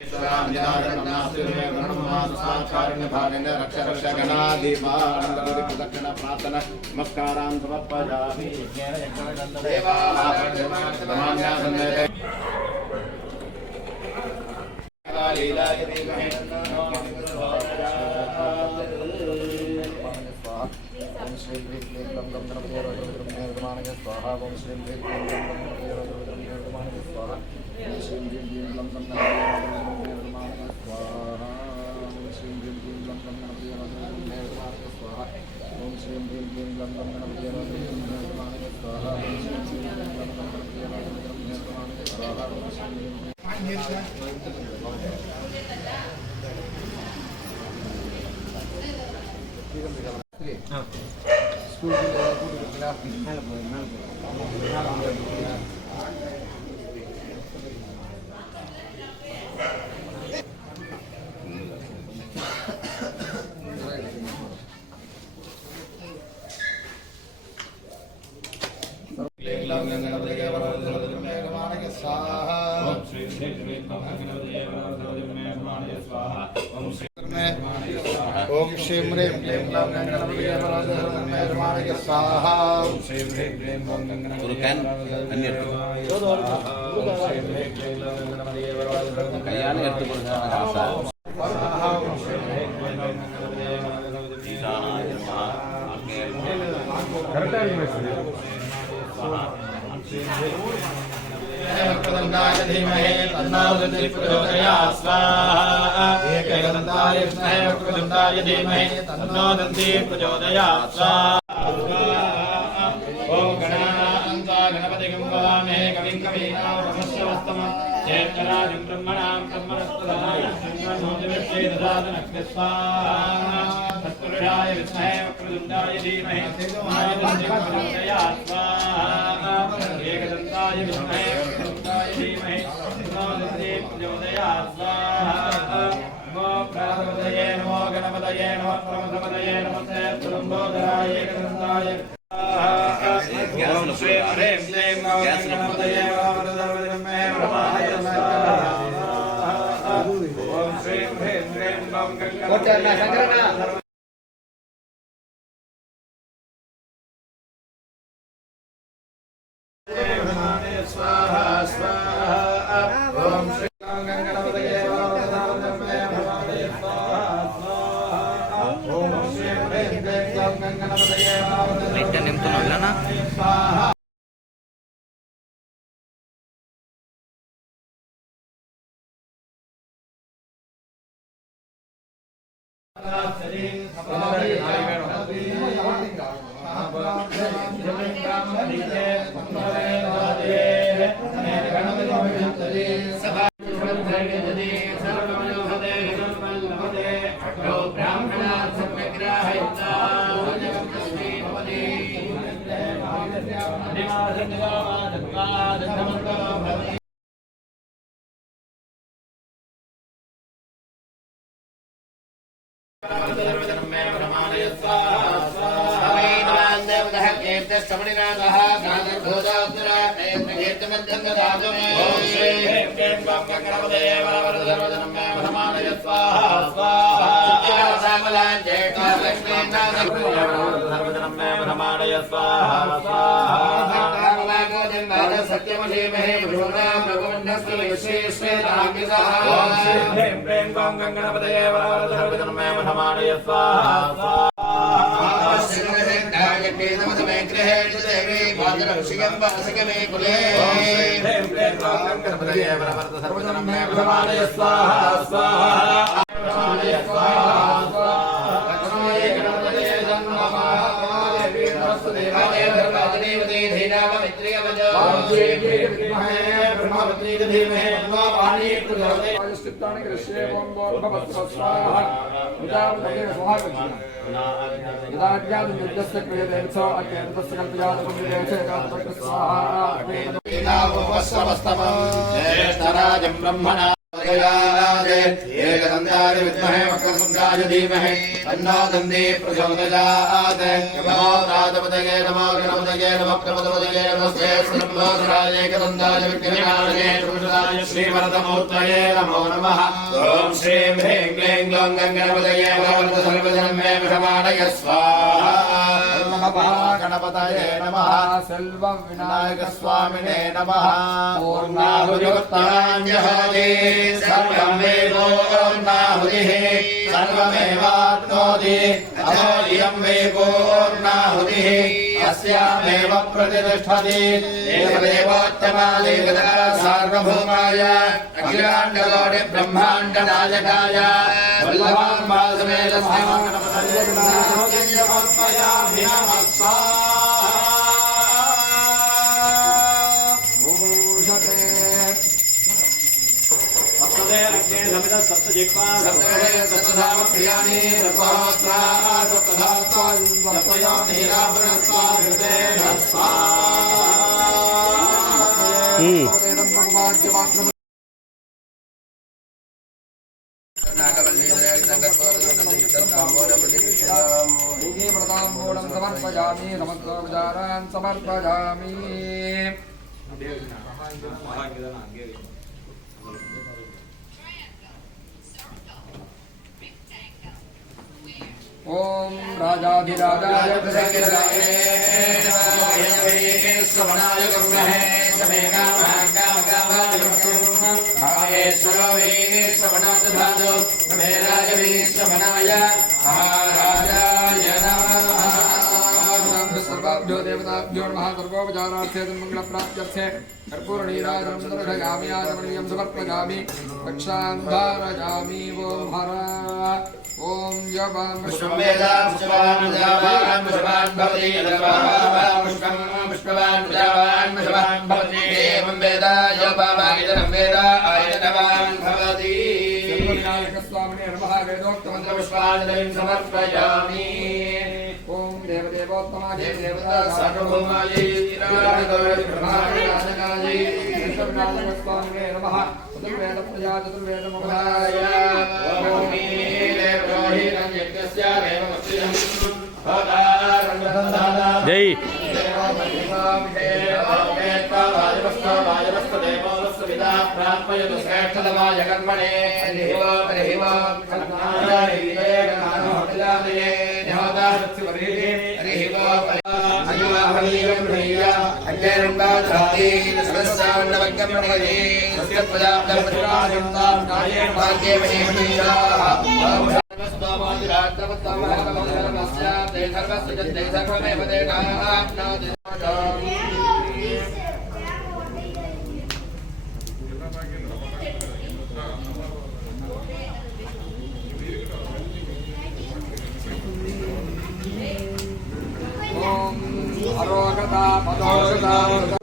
प्रार्थना नमस्कारान् समर्पयामि। ओम श्री ह्रीं क्लीं ग्लौं गणपतये नमः स्वाहा। ओम श्री ह्रीं क्लीं ग्लौं गणपतये एकदन्ताय धीमहि तन्नो दन्ति प्रचोदयात् स्वाहा। एकदन्ताय विद्महे वक्रतुण्डाय धीमहि तन्नो दन्ति प्रचोदयात् स्वाहा। ओम गणानां गणपतिं वदामहे कविं कवीनामुपमश्रवस्तमं ज्येष्ठराजं ब्रह्मणां ब्रह्मणस्पदाय शङ्करमोदिविष्टे ददातु नमः स्वाहा। तत्पुरुषाय विद्महे वक्रतुण्डाय धीमहि तन्नो दन्ति प्रचोदयात् स्वाहा। एकदन्ताय विद्महे वक्रतुण्डाय धीमहि तन्नो दन्ति प्रचोदयात् स्वाहा। नमो गणपतये नमो गणपतये नमः प्रमथपतये नमस्ते तुलम्बोदराय एकदन्ताय ओम श्री ह्रीं क्लीं ग्लौं गणपतये नमः ओम श्री ह्रीं क्लीं ग्लौं गणपतये स्वाहा स्वाहा। ओम श्री गणपतये Lihat yang tuh ब्रह्मणा वक्रतुण्डाय विद्महे वक्रतुण्डाय धीमहि तन्नो दन्दी प्रचोदयात् नमो राजपतये नमो गणपतये नमो प्रमदपतये नमस्ते श्रीब्रह्मोदराय एकदन्ताय विघ्नविनाशने त्रिपुराय श्रीवरदमूर्तये नमो नमः ॐ श्रीं ह्रीं क्लीं ग्लौं गणपतये भगवन्त सर्वजन्मे विषमाणय स्वाहा गणपतये नमः सेल्व विनायक स्वामिने नमः पूर्णाहुतियुक्ताञ्जहोति सर्वं वेदो पूर्णाहुतिः सर्वमेवाप्नोति अथो इयं वै पूर्णाहुतिः अस्यामेव प्रतिष्ठति देवदेवोत्तमा देवता सार्वभौमाय अखिलाण्डकोटि ब्रह्माण्ड नायकाय वल्लभाम्बासमेत समर्पयामि नमः सप्तधामप्रियाणि सप्तहस्रा सप्तधास्त्वा सप्तयोनि रावणस्त्वा हृदयेन स्वाहा समर्पयामि समर्पयामि समर्पयामि ओम राजाधिराजाय श्रवणाय कर्महे श्रवणादधातु मे राजवे श्रवणाय महाराजाय नमः सर्वाभ्यो देवताभ्यो नमः सर्वोपचारार्थे मंगलप्राप्त्यर्थे कर्पूरनीराजनं दर्शयामि आचमनीयं समर्पयामि रक्षान्धारयामि ओम हरा ओम यवां पुष्पमेधा पुष्पवान् प्रजावान् पुष्पवान् भवति यद्वान् पुष्पवान् प्रजावान् पुष्पवान् भवति एवं वेद योपावागिदनं वेद आयतनवान् भवति स्वामिने नमः वेदोक्तमन्त्रपुष्पाञ्जलिं समर्पयामि ओम देवदेवोत्तमा देवता सर्वभौमायै ब्रह्माण्डनायकायै स्वामिने नमः चतुर्वेद प्रजा चतुर्वेद मोहनाय जय प्राप्यवाय कर्मणे अरोगता पदोगता